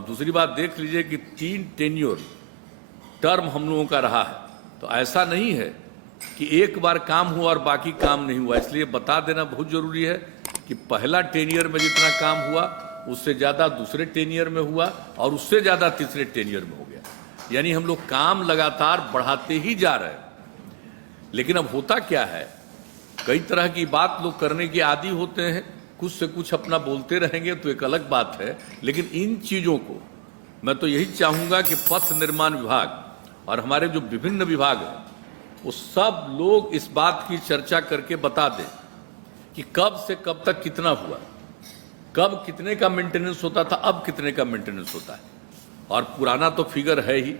और दूसरी बात देख लीजिए कि 3 टेन्योर टर्म हम लोगों का रहा है, तो ऐसा नहीं है कि एक बार काम हुआ और बाकी काम नहीं हुआ। इसलिए बता देना बहुत जरूरी है कि पहला टेन्योर में जितना काम हुआ उससे ज़्यादा दूसरे टेन्योर में हुआ और उससे ज़्यादा तीसरे टेन्योर में हो गया। यानी हम लोग काम लगातार बढ़ाते ही जा रहे हैं। लेकिन अब होता क्या है, कई तरह की बात लोग करने के आदी होते हैं, कुछ से कुछ अपना बोलते रहेंगे तो एक अलग बात है। लेकिन इन चीज़ों को मैं तो यही चाहूँगा कि पथ निर्माण विभाग और हमारे जो विभिन्न विभाग हैं वो सब लोग इस बात की चर्चा करके बता दें कि कब से कब तक कितना हुआ, कब कितने का मेंटेनेंस होता था, अब कितने का मेंटेनेंस होता है। और पुराना तो फिगर है ही।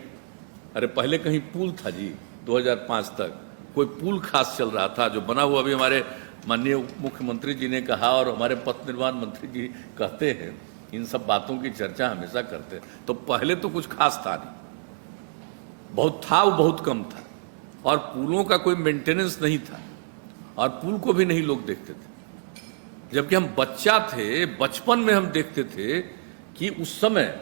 अरे पहले कहीं पुल था जी, 2005 तक कोई पुल खास चल रहा था जो बना हुआ। अभी हमारे माननीय मुख्यमंत्री जी ने कहा और हमारे पथ निर्माण मंत्री जी कहते हैं, इन सब बातों की चर्चा हमेशा करते हैं। तो पहले तो कुछ खास था नहीं, बहुत था वो बहुत कम था, और पुलों का कोई मेंटेनेंस नहीं था और पुल को भी नहीं लोग देखते थे। जबकि हम बच्चा थे, बचपन में हम देखते थे कि उस समय,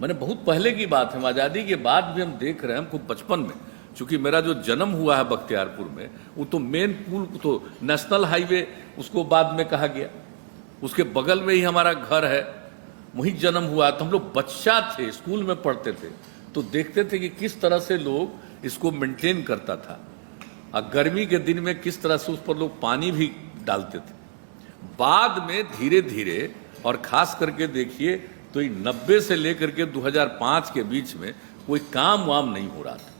मैंने बहुत पहले की बात है, आज़ादी के बाद भी हम देख रहे हैं, हमको बचपन में, चूंकि मेरा जो जन्म हुआ है बख्तियारपुर में, वो तो मेन पुल तो नेशनल हाईवे उसको बाद में कहा गया, उसके बगल में ही हमारा घर है, वहीं जन्म हुआ। तो हम लोग बच्चा थे, स्कूल में पढ़ते थे, तो देखते थे कि किस तरह से लोग इसको मेंटेन करता था और गर्मी के दिन में किस तरह से उस पर लोग पानी भी डालते थे। बाद में धीरे धीरे, और खास करके देखिए तो 90 से लेकर के 2005 के बीच में कोई काम वाम नहीं हो रहा था,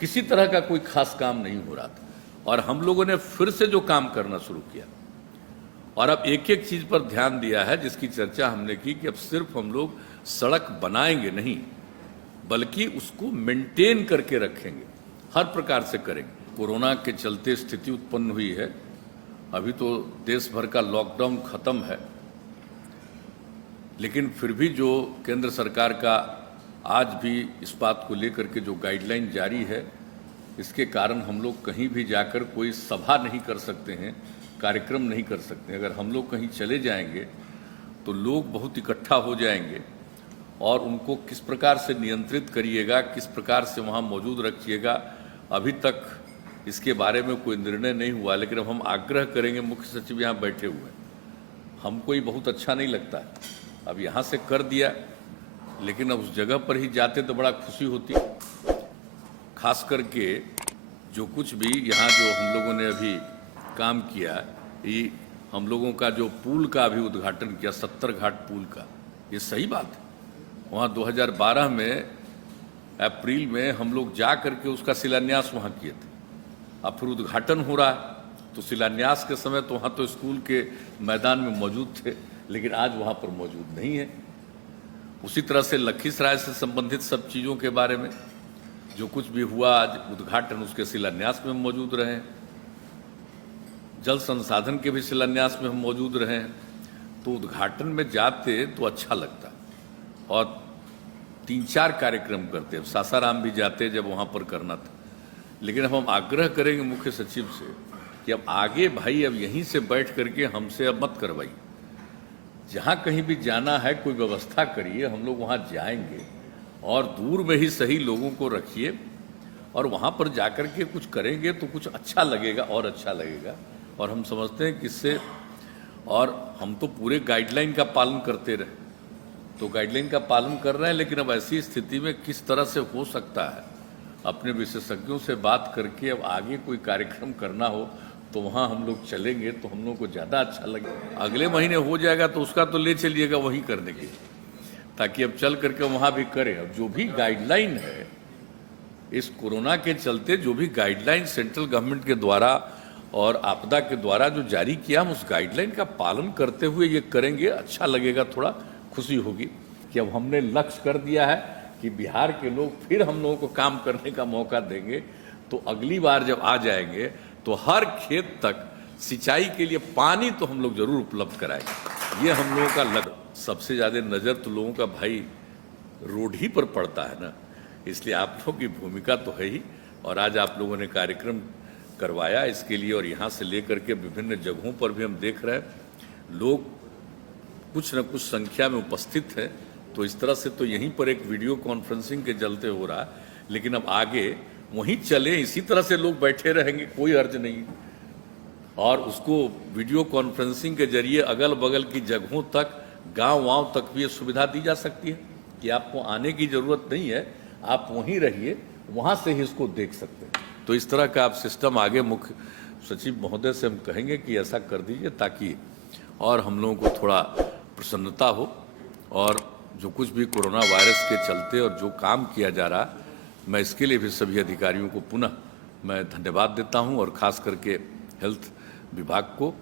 किसी तरह का कोई खास काम नहीं हो रहा था। और हम लोगों ने फिर से जो काम करना शुरू किया और अब एक एक चीज़ पर ध्यान दिया है, जिसकी चर्चा हमने की कि अब सिर्फ हम लोग सड़क बनाएंगे नहीं, बल्कि उसको मेंटेन करके रखेंगे, हर प्रकार से करेंगे। कोरोना के चलते स्थिति उत्पन्न हुई है, अभी तो देश भर का लॉकडाउन खत्म है, लेकिन फिर भी जो केंद्र सरकार का आज भी इस बात को लेकर के जो गाइडलाइन जारी है, इसके कारण हम लोग कहीं भी जाकर कोई सभा नहीं कर सकते हैं, कार्यक्रम नहीं कर सकते हैं। अगर हम लोग कहीं चले जाएंगे तो लोग बहुत इकट्ठा हो जाएंगे और उनको किस प्रकार से नियंत्रित करिएगा, किस प्रकार से वहाँ मौजूद रखिएगा, अभी तक इसके बारे में कोई निर्णय नहीं हुआ। लेकिन अब हम आग्रह करेंगे, मुख्य सचिव यहाँ बैठे हुए हैं, हमको ये बहुत अच्छा नहीं लगता है, अब यहाँ से कर दिया, लेकिन अब उस जगह पर ही जाते तो बड़ा खुशी होती। खास करके जो कुछ भी यहाँ जो हम लोगों ने अभी काम किया, ये हम लोगों का जो पुल का अभी उद्घाटन किया, 70 घाट पुल का, ये सही बात है। वहाँ 2012 में अप्रैल में हम लोग जा करके उसका शिलान्यास वहाँ किए थे, अब फिर उद्घाटन हो रहा है। तो शिलान्यास के समय तो वहाँ तो स्कूल के मैदान में मौजूद थे, लेकिन आज वहाँ पर मौजूद नहीं है। उसी तरह से लखीसराय से संबंधित सब चीज़ों के बारे में जो कुछ भी हुआ, आज उद्घाटन उसके शिलान्यास में हम मौजूद रहे हैं, जल संसाधन के भी शिलान्यास में हम मौजूद रहे हैं। तो उद्घाटन में जाते तो अच्छा लगता और 3-4 कार्यक्रम करते। अब सासाराम भी जाते जब वहाँ पर करना था। लेकिन अब हम आग्रह करेंगे मुख्य सचिव से कि अब आगे भाई अब यहीं से बैठ करके हमसे अब मत करवाइए, जहाँ कहीं भी जाना है कोई व्यवस्था करिए, हम लोग वहाँ जाएंगे और दूर में ही सही लोगों को रखिए और वहाँ पर जाकर के कुछ करेंगे तो कुछ अच्छा लगेगा और अच्छा लगेगा। और हम समझते हैं कि इससे, और हम तो पूरे गाइडलाइन का पालन करते रहे, तो गाइडलाइन का पालन कर रहे हैं, लेकिन अब ऐसी स्थिति में किस तरह से हो सकता है, अपने विशेषज्ञों से बात करके अब आगे कोई कार्यक्रम करना हो तो वहाँ हम लोग चलेंगे तो हम लोग को ज़्यादा अच्छा लगेगा। अगले महीने हो जाएगा तो उसका तो ले चलिएगा वहीं करने के, ताकि अब चल करके वहाँ भी करें। अब जो भी गाइडलाइन है, इस कोरोना के चलते जो भी गाइडलाइन सेंट्रल गवर्नमेंट के द्वारा और आपदा के द्वारा जो जारी किया, हम उस गाइडलाइन का पालन करते हुए ये करेंगे, अच्छा लगेगा, थोड़ा खुशी होगी कि अब हमने लक्ष्य कर दिया है कि बिहार के लोग फिर हम लोगों को काम करने का मौका देंगे। तो अगली बार जब आ जाएंगे तो हर खेत तक सिंचाई के लिए पानी तो हम लोग जरूर उपलब्ध कराएंगे, ये हम लोगों का लक्ष्य। सबसे ज़्यादा नज़र तो लोगों का भाई रोड ही पर पड़ता है ना, इसलिए आप लोगों की भूमिका तो है ही। और आज आप लोगों ने कार्यक्रम करवाया इसके लिए, और यहाँ से लेकर के विभिन्न जगहों पर भी हम देख रहे हैं लोग कुछ न कुछ संख्या में उपस्थित हैं, तो इस तरह से तो यहीं पर एक वीडियो कॉन्फ्रेंसिंग के चलते हो रहा है, लेकिन अब आगे वहीं चले, इसी तरह से लोग बैठे रहेंगे, कोई अर्ज नहीं। और उसको वीडियो कॉन्फ्रेंसिंग के जरिए अगल बगल की जगहों तक, गांव तक भी ये सुविधा दी जा सकती है कि आपको आने की ज़रूरत नहीं है, आप वहीं रहिए, वहाँ से ही इसको देख सकते हैं। तो इस तरह का आप सिस्टम आगे मुख्य सचिव महोदय से हम कहेंगे कि ऐसा कर दीजिए, ताकि और हम लोगों को थोड़ा प्रसन्नता हो। और जो कुछ भी कोरोना वायरस के चलते और जो काम किया जा रहा है, मैं इसके लिए भी सभी अधिकारियों को पुनः मैं धन्यवाद देता हूं, और खास करके हेल्थ विभाग को।